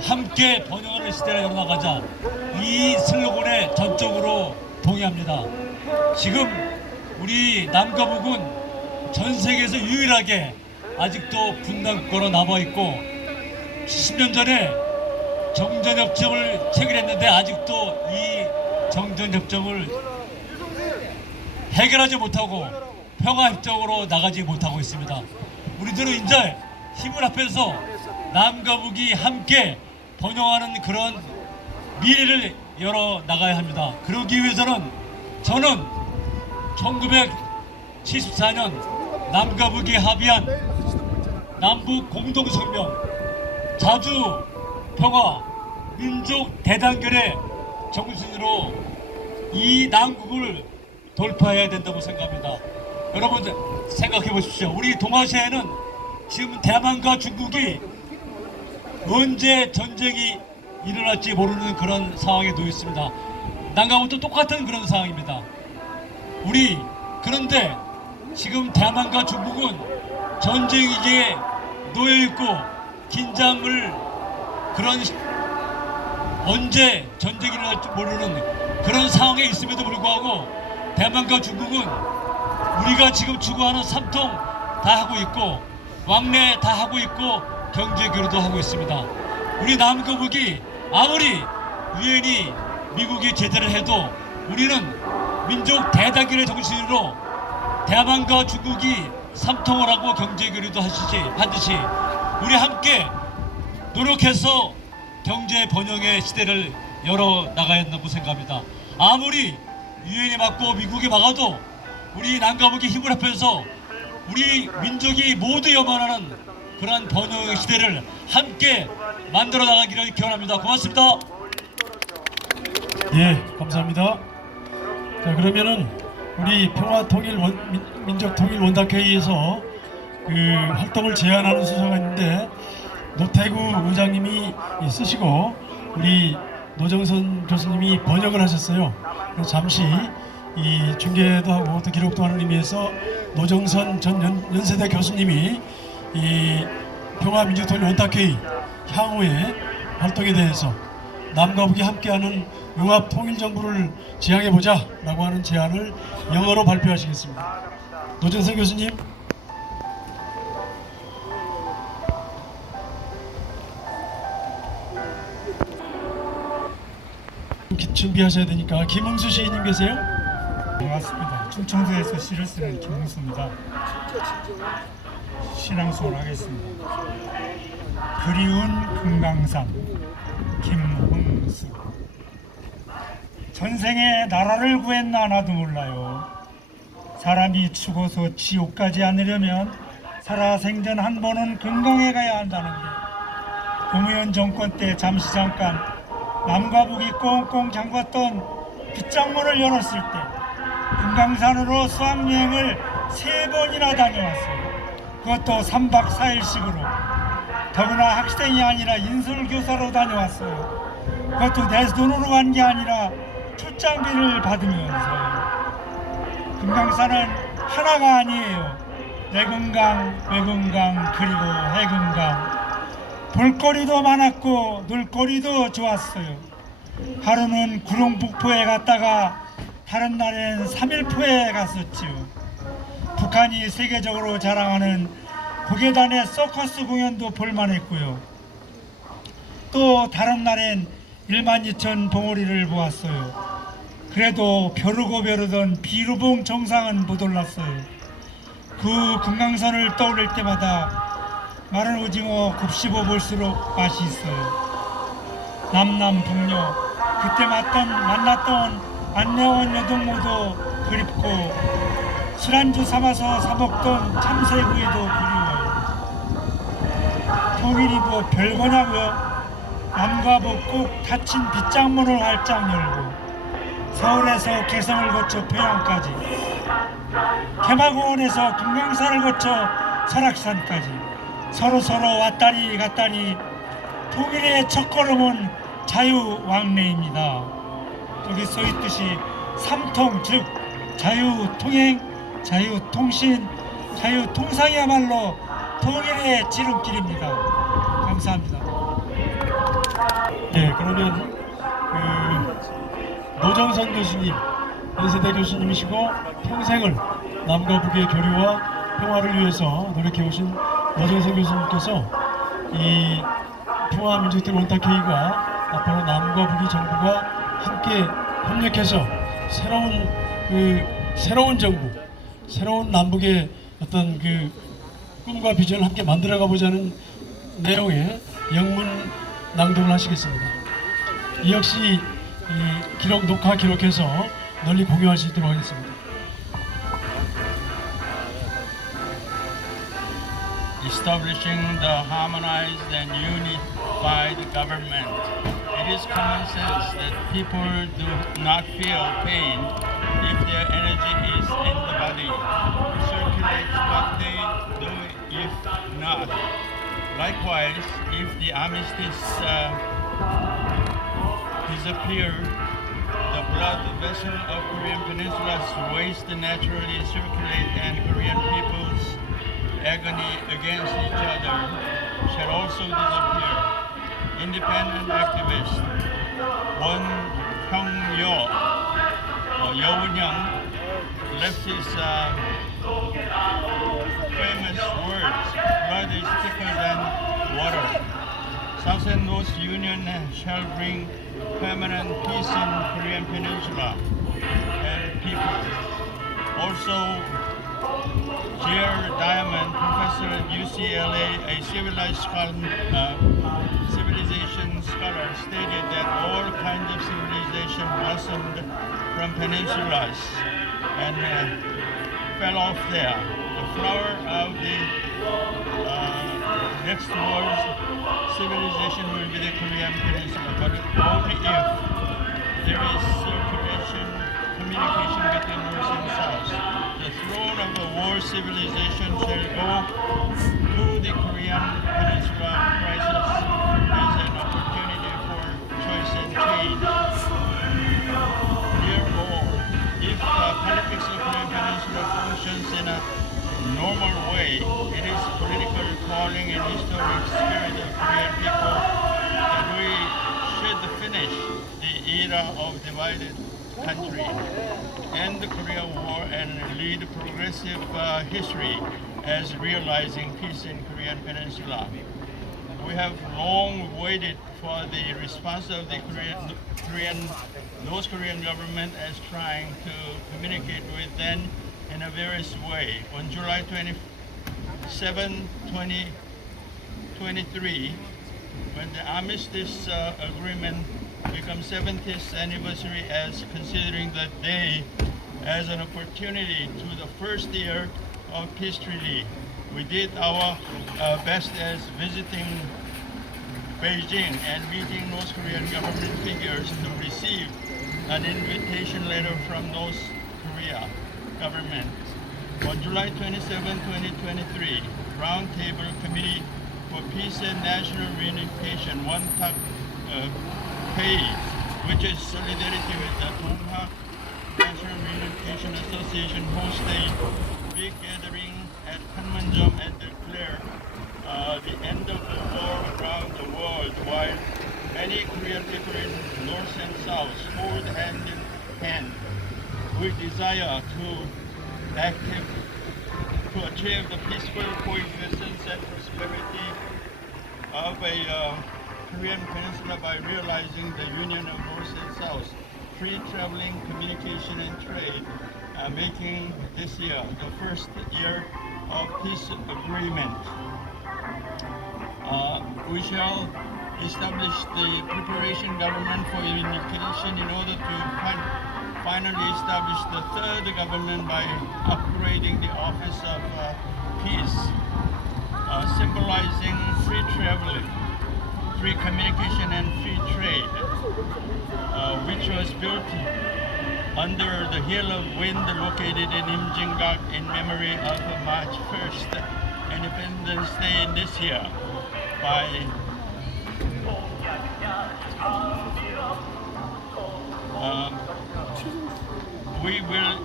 함께 번영하는 시대를 열어나가자 이 슬로건에 전적으로 동의합니다. 지금 우리 남과 북은 전 세계에서 유일하게 아직도 분단국가로 남아있고 70년 전에 정전협정을 체결했는데 아직도 이 정전협정을 해결하지 못하고 평화협정으로 나가지 못하고 있습니다. 우리들은 이제 힘을 합해서 남과 북이 함께 번영하는 그런 미래를 열어 나가야 합니다. 그러기 위해서는 저는 1974년 남과 북이 합의한 남북 공동성명 자주 평화 민족 대단결의 정신으로 이 난국을 돌파해야 된다고 생각합니다. 여러분 생각해 보십시오. 우리 동아시아에는 지금 대만과 중국이 언제 전쟁이 일어날지 모르는 그런 상황에 놓여 있습니다. 남과북도 똑같은 그런 상황입니다. 그런데 지금 대만과 중국은 전쟁 위기에 놓여 있고 긴장을 언제 전쟁이 일어날지 모르는 그런 상황에 있음에도 불구하고 대만과 중국은 우리가 지금 추구하는 삼통 다 하고 있고 왕래 다 하고 있고 경제 교류도 하고 있습니다. 우리 남과 북이 아무리 유엔이 미국이 제재를 해도 우리는 민족 대단결의 정신으로 대만과 중국이 삼통을 하고 경제 교류도 하듯이 우리 함께 노력해서 경제 번영의 시대를 열어 나가야 한다고 생각합니다. 아무리 유엔이 막고 미국이 막아도 우리 남과 북이 힘을 합해서 우리 민족이 모두 염원하는 그러한 번영의 시대를 함께 만들어 나가기를 기원합니다. 고맙습니다. 예, 감사합니다. 자, 그러면은 우리 민족통일원탁회의에서 그 활동을 제안하는 수서가 있는데 노태구 의장님이 쓰시고 우리 노정선 교수님이 번역을 하셨어요. 그래서 잠시 이 중계도 하고 또 기록도 하는 의미에서 노정선 전 연세대 교수님이 이 평화민주통일원탁회의 향후의 활동에 대해서 남과 북이 함께하는 융합통일정부를 지향해보자 라고 하는 제안을 영어로 발표하시겠습니다. 노정선 교수님. 준비하셔야 되니까. 김흥수 시인님 계세요? 반갑습니다. 충청도에서 시를 쓰는 김흥수입니다. 신앙송을 하겠습니다. 그리운 금강산 김흥수. 전생에 나라를 구했나 나도 몰라요. 사람이 죽어서 지옥 가지 않으려면 살아생전 한 번은 금강에 가야 한다는데 노무현 정권 때 잠시 잠깐 남과 북이 꽁꽁 잠갔던 빗장문을 열었을 때 금강산으로 수학여행을 3번이나 다녀왔어요. 그것도 3박 4일씩으로. 더구나 학생이 아니라 인솔교사로 다녀왔어요. 그것도 내 돈으로 간 게 아니라 출장비를 받으면서요. 금강산은 하나가 아니에요. 내금강, 외금강, 그리고 해금강. 볼거리도 많았고 놀거리도 좋았어요. 하루는 구룡북포에 갔다가 다른 날엔 삼일포에 갔었지요. 북한이 세계적으로 자랑하는 고개단의 서커스 공연도 볼만했고요. 또 다른 날엔 12,000 봉오리를 보았어요. 그래도 벼르고 벼르던 비루봉 정상은 못 올랐어요. 그 금강산을 떠올릴 때마다 마른 오징어 곱씹어 볼수록 맛이 있어요. 남남북녀 그때 만났던 안내원 여동무도 그립고 술안주 삼아서 사먹던 참새구이도 그리워요. 통일이 뭐 별거냐고요. 남과 북꼭 닫힌 빗장문을 활짝 열고 서울에서 개성을 거쳐 평양까지, 개마공원에서 금강산을 거쳐 설악산까지 서로 왔다리 갔다리 통일의 첫걸음은 자유왕래입니다. 여기 써있듯이 삼통 즉 자유통행, 자유통신, 자유통상이야말로 통일의 지름길입니다. 감사합니다. 예, 그러면 노정선 교수님, 연세대 교수님이시고 평생을 남과 북의 교류와 평화를 위해서 노력해오신 노정선 교수님께서 이 평화민족들 원탁회의가 앞으로 남과 북의 정부가 함께 협력해서 새로운 정부, 새로운 남북의 어떤 그 꿈과 비전을 함께 만들어가 보자는 내용의 영문 낭독을 하시겠습니다. 이 역시 이 녹화 기록해서 널리 공유할 수 있도록 하겠습니다. Establishing the harmonized and unified government. It is common sense that people do not feel pain if their energy is in the body. Circulates what they do if not. Likewise, if the armistice disappear, the blood vessel of Korean Peninsula's waste naturally circulate and Korean people's agony against each other shall also disappear. Independent activist Won Young left his famous words, blood is thicker than water. South and North Union shall bring permanent peace in Korean Peninsula and people. Also, J.R. Diamond, professor at UCLA, a civilization scholar, stated that all kinds of civilization blossomed from peninsulas and fell off there. The flower of the next world's civilization will be the Korean Peninsula, but only if there is circulation, communication between North and South. The throne of the world civilization shall go to the Korean Peninsula crisis as an opportunity for choice and change. Dear all, if politics of Korean Peninsula functions in a normal way, it is political calling and historic spirit of Korean people that we should finish the era of divided country, end the Korea War, and lead progressive history as realizing peace in Korean Peninsula. We have long waited for the response of the North Korean government as trying to communicate with them in a various way. On July 27, 2023, when the armistice agreement becomes 70th anniversary, as considering that day as an opportunity to the first year of peace treaty, we did our best as visiting Beijing and meeting North Korean government figures to receive an invitation letter from North Korea government. On July 27, 2023, Roundtable Committee for Peace and National Reunification, Won-tak Pei, which is solidarity with the Donghak National Unification Association host a big gathering at Panmunjom and declare the end of the war around the world, while many Korean people in North and South hold hand in hand with desire to achieve the peaceful coexistence and prosperity of a Korean peninsula by realizing the union of North and South, free traveling, communication, and trade, making this year the first year of peace agreement. We shall establish the preparation government for unification in order to finally establish the third government by upgrading the office of peace, symbolizing free traveling, free communication, and free trade, which was built under the hill of wind located in Imjingak in memory of March 1st, Independence Day in this year, by we will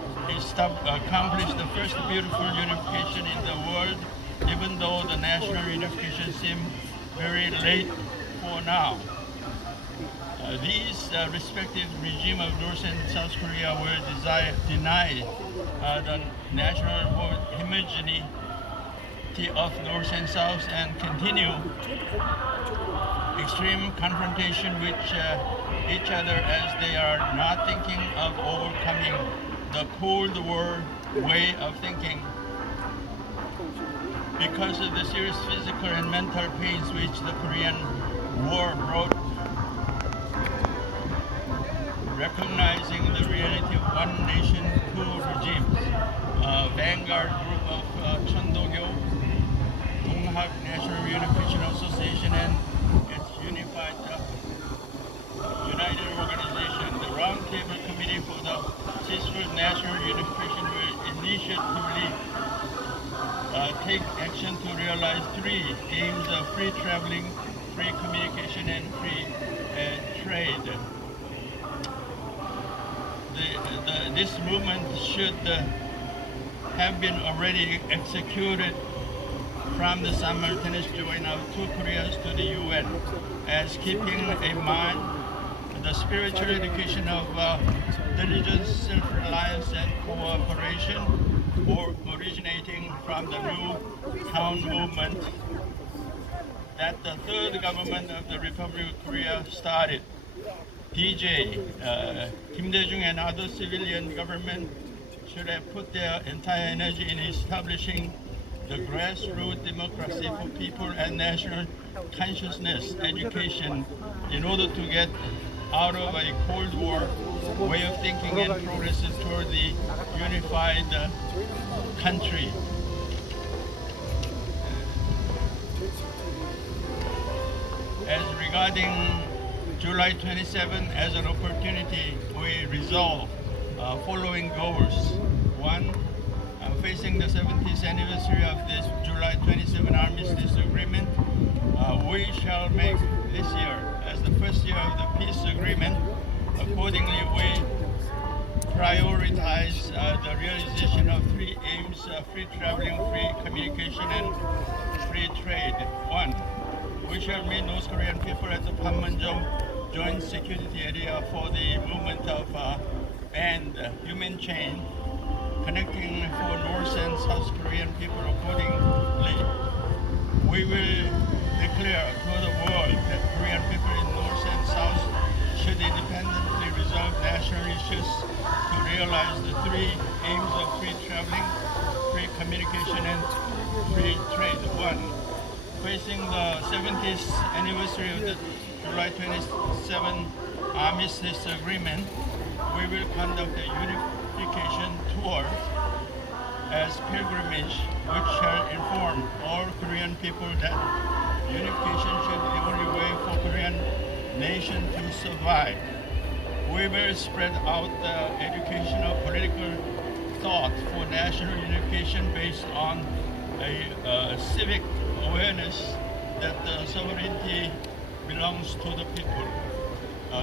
accomplish the first beautiful unification in the world, even though the national unification seems very late for now. These respective regimes of North and South Korea will deny the national homogeneity of North and South and continue extreme confrontation with each other, as they are not thinking of overcoming the Cold War way of thinking because of the serious physical and mental pains which the Korean War brought. Recognizing the reality of one nation, two regimes, Vanguard group of Chondogyo, Donghak National Unification Association, and its unified United Organization, the Roundtable Committee for the Peaceful National Unification will initiatively take action to realize three aims of free traveling, free communication, and free trade. This movement should have been already executed from the simultaneous joining of two Koreas to the UN, as keeping in mind the spiritual education of diligence, self-reliance, and cooperation, or originating from the New Town movement that the third government of the Republic of Korea started. DJ, Kim Dae-jung, and other civilian government should have put their entire energy in establishing the grassroots democracy for people and national consciousness education in order to get out of a Cold War way of thinking and progress toward the unified country. As regarding July 27 as an opportunity, we resolve following goals. One, facing the 70th anniversary of this July 27 Armistice Agreement, we shall make this year as the first year of the peace agreement. Accordingly, we prioritize the realization of three aims: free traveling, free communication, and free trade. One, we shall meet North Korean people at the Panmunjom Joint Security Area for the movement of band human chain connecting for North and South Korean people. Accordingly, we will declare to the world that Korean people in North and South should independently resolve national issues to realize the three aims of free traveling, free communication, and free trade. One, facing the 70th anniversary of the July 27 Armistice Agreement, we will conduct a unification tour as pilgrimage, which shall inform all Korean people that unification should be the only way for Korean nation to survive. We will spread out the educational political thought for national unification based on a civic awareness that the sovereignty belongs to the people.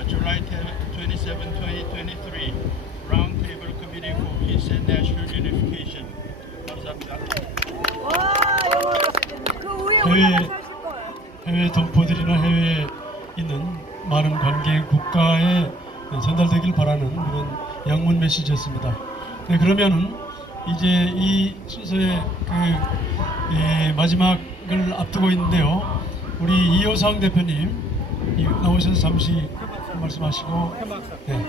July 27, 2023, Roundtable Committee stability for peace and national unification. 감사합니다. 해외 동포들이나 해외에 있는 많은 관계 국가에 전달되길 바라는 그런 양문 메시지였습니다. 네, 그러면은 이제 이 순서의 마지막을 앞두고 있는데요. 우리 이호상 대표님 나오셔서 잠시 말씀하시고. 네.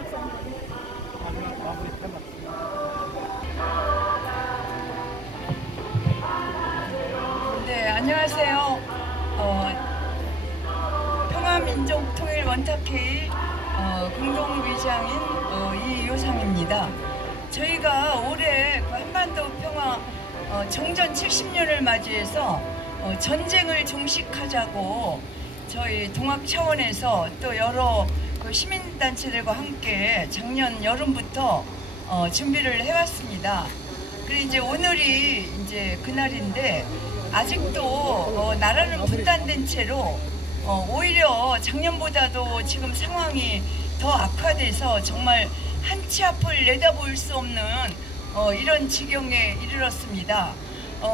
네, 안녕하세요. 평화민족통일 원탁회의 공동의장인 이효상입니다. 저희가 올해 그 한반도 평화 정전 70년을 맞이해서 전쟁을 종식하자고 저희 동학 차원에서 또 여러 그 시민단체들과 함께 작년 여름부터 준비를 해왔습니다. 그리고 이제 오늘이 이제 그날인데 아직도 나라는 분단된 채로 오히려 작년보다도 지금 상황이 더 악화돼서 정말 한치 앞을 내다볼 수 없는 이런 지경에 이르렀습니다.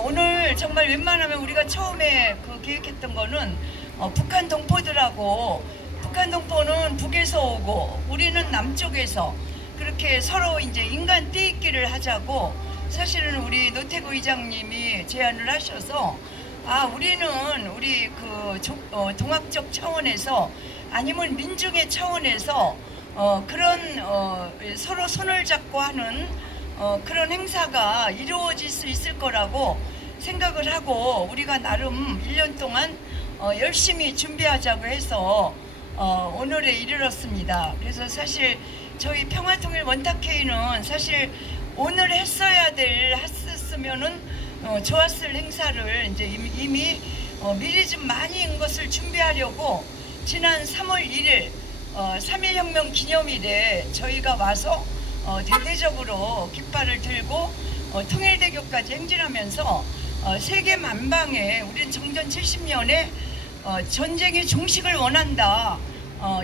오늘 정말 웬만하면 우리가 처음에 계획했던 거는 북한 동포들하고 북한 동포는 북에서 오고 우리는 남쪽에서 그렇게 서로 이제 인간 떼입기를 하자고 사실은 우리 노태구 의장님이 제안을 하셔서 우리는 우리 동학적 차원에서 아니면 민중의 차원에서 그런 서로 손을 잡고 하는 그런 행사가 이루어질 수 있을 거라고 생각을 하고 우리가 나름 1년 동안 열심히 준비하자고 해서 오늘에 이르렀습니다. 그래서 사실 저희 평화통일 원탁회의는 사실 오늘 했으면은 좋았을 행사를 이제 이미 미리 좀 많이 인 것을 준비하려고 지난 3월 1일 3.1혁명 기념일에 저희가 와서 대대적으로 깃발을 들고 통일대교까지 행진하면서 세계 만방에 우리는 정전 70년에 전쟁의 종식을 원한다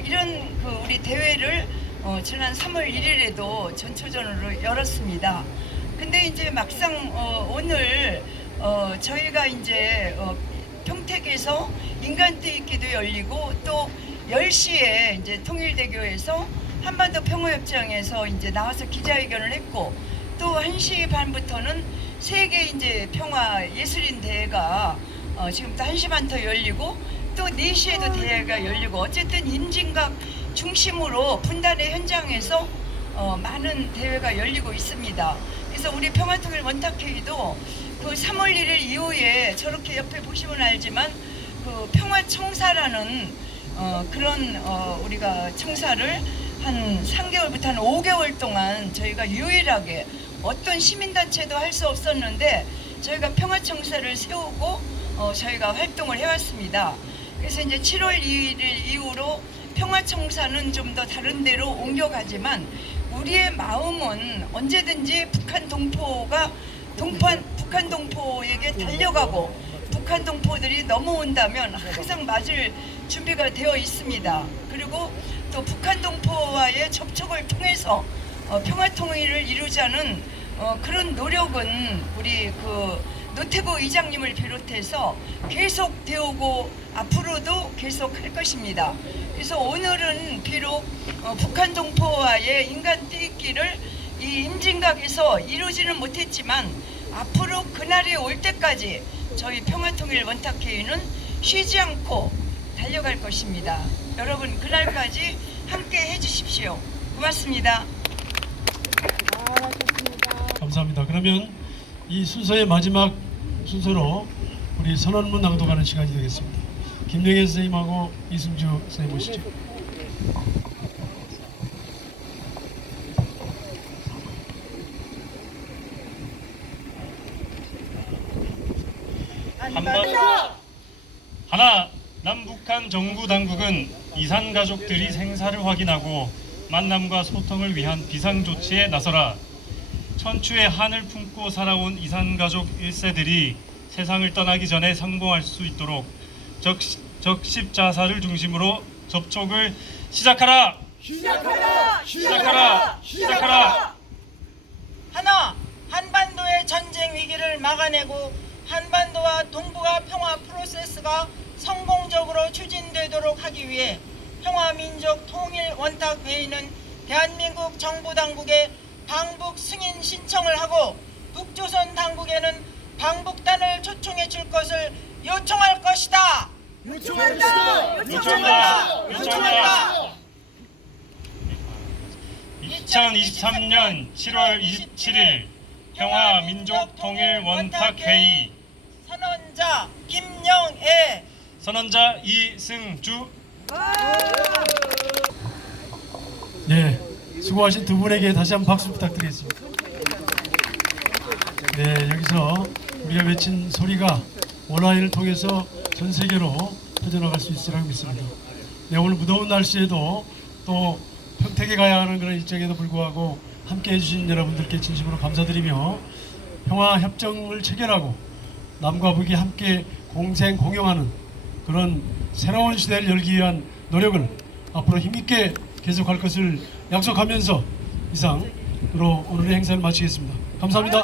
이런 우리 대회를 지난 3월 1일에도 전초전으로 열었습니다. 근데 이제 막상 오늘 저희가 이제 평택에서 인간떼입기도 열리고 또 10시에 이제 통일대교에서 한반도 평화협정에서 이제 나와서 기자회견을 했고 또 1시 반부터는 세계 이제 평화 예술인 대회가 지금부터 1시 반부터 열리고 또 4시에도 대회가 열리고 어쨌든 임진각 중심으로 분단의 현장에서 많은 대회가 열리고 있습니다. 그래서 우리 평화통일 원탁회의도 그 3월 1일 이후에 저렇게 옆에 보시면 알지만 그 평화청사라는 그런 우리가 청사를 한 3개월부터 한 5개월 동안 저희가 유일하게 어떤 시민단체도 할 수 없었는데 저희가 평화청사를 세우고 저희가 활동을 해왔습니다. 그래서 이제 7월 2일 이후로 평화청사는 좀 더 다른 데로 옮겨가지만 우리의 마음은 언제든지 북한 동포에게 달려가고 북한 동포들이 넘어온다면 항상 맞을 준비가 되어 있습니다. 그리고 또 북한 동포와의 접촉을 통해서 평화통일을 이루자는 그런 노력은 우리 노태구 의장님을 비롯해서 계속 되오고 앞으로도 계속 할 것입니다. 그래서 오늘은 비록 북한 동포와의 인간 떼입기를 이 임진각에서 이루지는 못했지만 앞으로 그날이 올 때까지 저희 평화통일 원탁회의는 쉬지 않고 달려갈 것입니다. 여러분 그날까지 함께 해주십시오. 고맙습니다. 감사합니다. 그러면 이 순서의 마지막 순서로 우리 선언문 낭독하는 시간이 되겠습니다. 김영애 선생님하고 이승주 선생님 모시죠. 하나, 남북한 정부 당국은 이산 가족들이 생사를 확인하고 만남과 소통을 위한 비상조치에 나서라. 천추의 한을 품고 살아온 이산 가족 1세들이 세상을 떠나기 전에 상봉할 수 있도록 적십자사를 중심으로 접촉을 시작하라. 시작하라. 시작하라. 시작하라. 하나, 한반도의 전쟁 위기를 막아내고 한반도와 동북아 평화 프로세스가 성공적으로 추진되도록 하기 위해 평화민족 통일 원탁회의는 대한민국 정부 당국에 방북 승인 신청을 하고 북조선 당국에는 방북단을 초청해 줄 것을 요청할 것이다. 요청한다. 2023년 7월 27일 평화민족통일원탁회의 선언자 김영애, 선언자 이승주. 네, 수고하신 두 분에게 다시 한번 박수 부탁드리겠습니다. 네, 여기서 우리가 외친 소리가 온라인을 통해서 전 세계로 퍼져나갈 수 있으리라고 믿습니다. 네, 오늘 무더운 날씨에도 또 평택에 가야 하는 그런 일정에도 불구하고 함께 해주신 여러분들께 진심으로 감사드리며 평화협정을 체결하고 남과 북이 함께 공생 공용하는 그런 새로운 시대를 열기 위한 노력을 앞으로 힘있게 계속할 것을 약속하면서 이상으로 오늘의 행사를 마치겠습니다. 감사합니다.